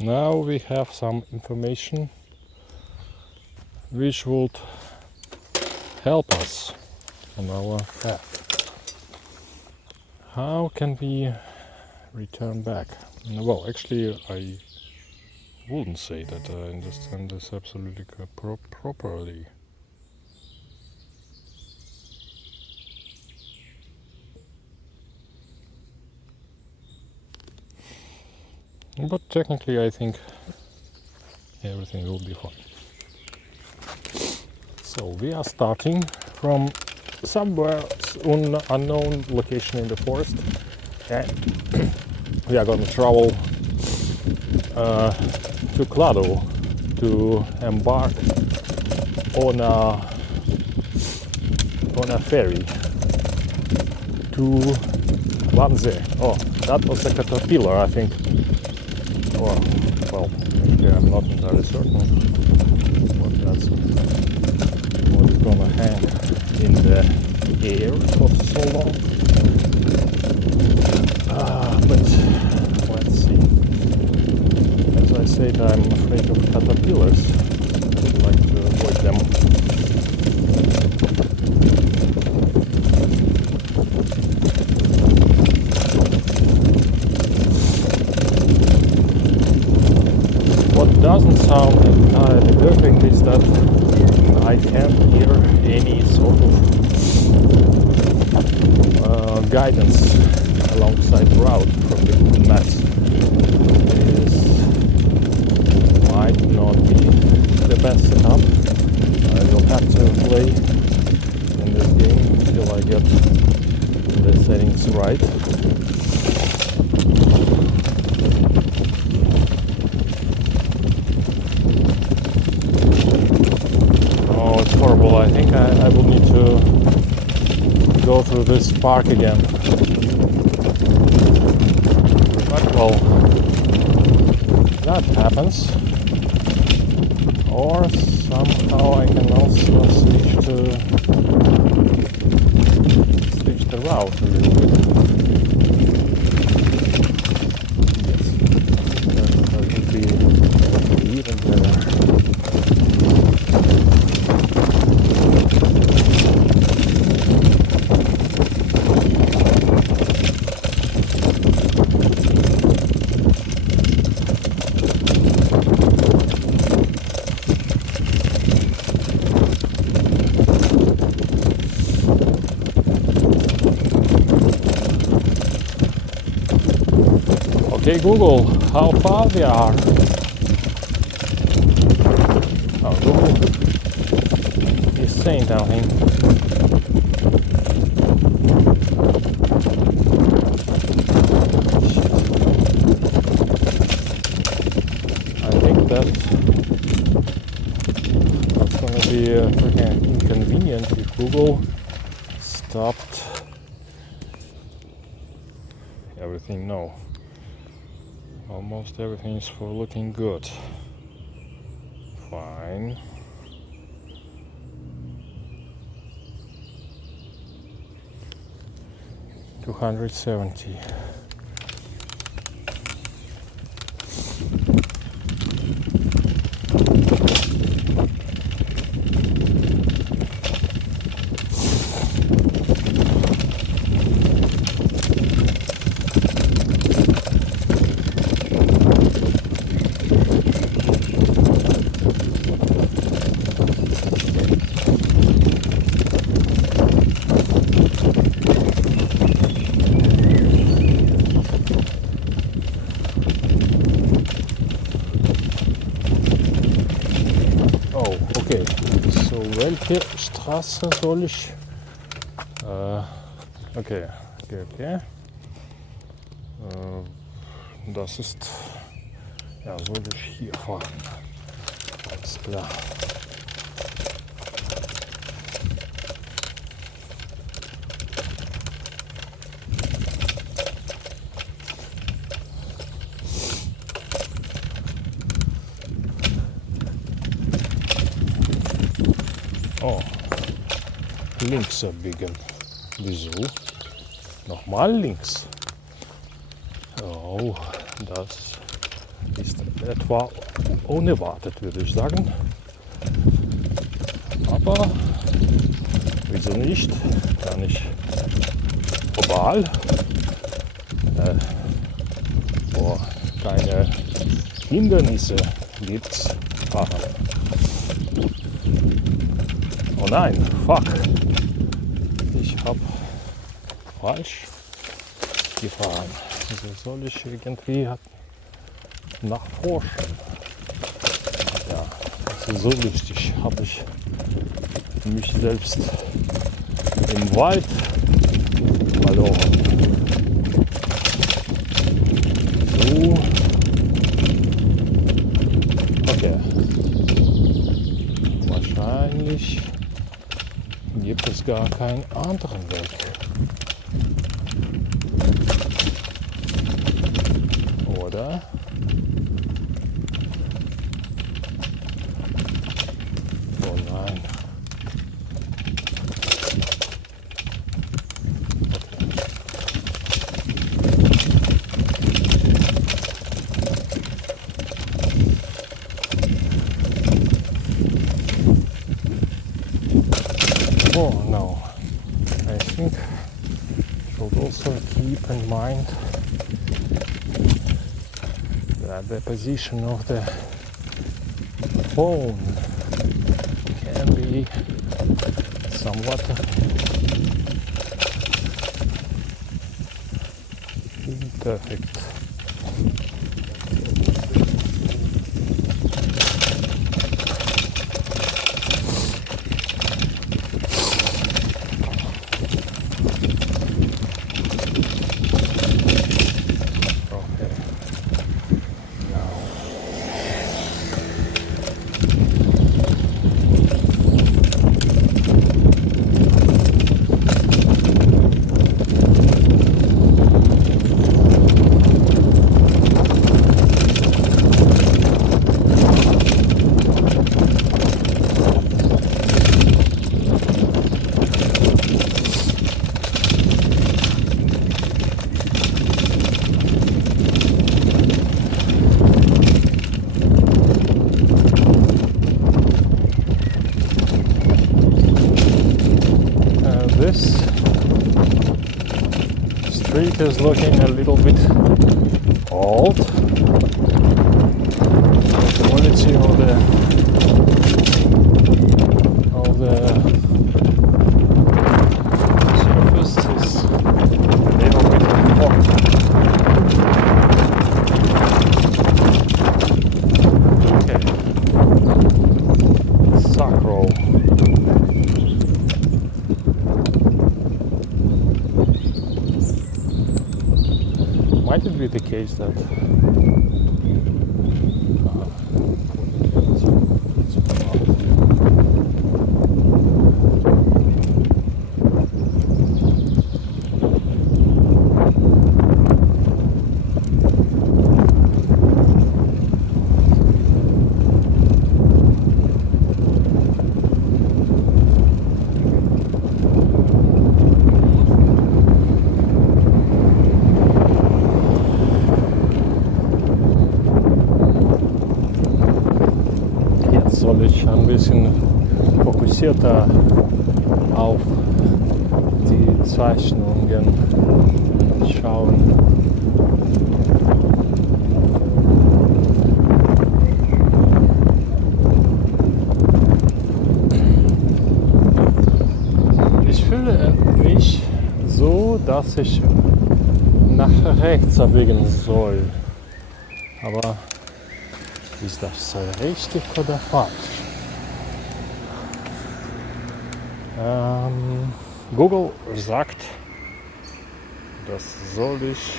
Now we have some information which would help us on our path. How can we return back? Well, actually I wouldn't say that I understand this absolutely properly. But technically I think everything will be fine. So we are starting from somewhere unknown location in the forest, and we are going to travel to Klado to embark on a ferry to Wannsee. Oh, that was a caterpillar, I think. Or, well, yeah, I'm not entirely certain what that's what is gonna hang in the air for so long. But let's see. As I said, I'm afraid of caterpillars. I would like to avoid them. What doesn't sound entirely perfect is that I can't hear any sort of guidance alongside the route from the Google Maps. This might not be the best setup. I will have to play in this game until I get the settings right. Oh, it's horrible. I think I will need to go through this park again. But well, that happens. Or somehow I can also switch the route a little bit. Yes, that would be even better. Okay, Google, how far we are? Oh, Google is saying something. I think that's gonna be freaking inconvenient if Google stopped everything. No. Almost everything is for looking good. Fine. $270. Welche Straße soll ich? Okay. Das ist, ja, soll ich hier fahren. Alles klar. Oh, links abbiegen. Wieso? Nochmal links. Oh, das ist etwa unerwartet, würde ich sagen. Aber wieso nicht? Kann ich global wo keine Hindernisse gibt, fahren. Oh nein, fuck. Ich habe falsch gefahren. Also soll ich irgendwie nachforschen. Ja, also so lustig habe ich mich selbst im Wald verloren. So. Okay. Wahrscheinlich gibt es gar keinen anderen Weg. Oder? Oh nein. Oh no. I think I should also keep in mind that the position of the phone can be somewhat imperfect. This street is looking a little bit old. The quality of the surface is a little bit rough. Okay. Sacro. Might it be the case that soll ich ein bisschen fokussierter auf die Zeichnungen schauen. Ich fühle mich so, dass ich nach rechts abbiegen soll. Aber ist das richtig oder falsch? Google sagt, das soll ich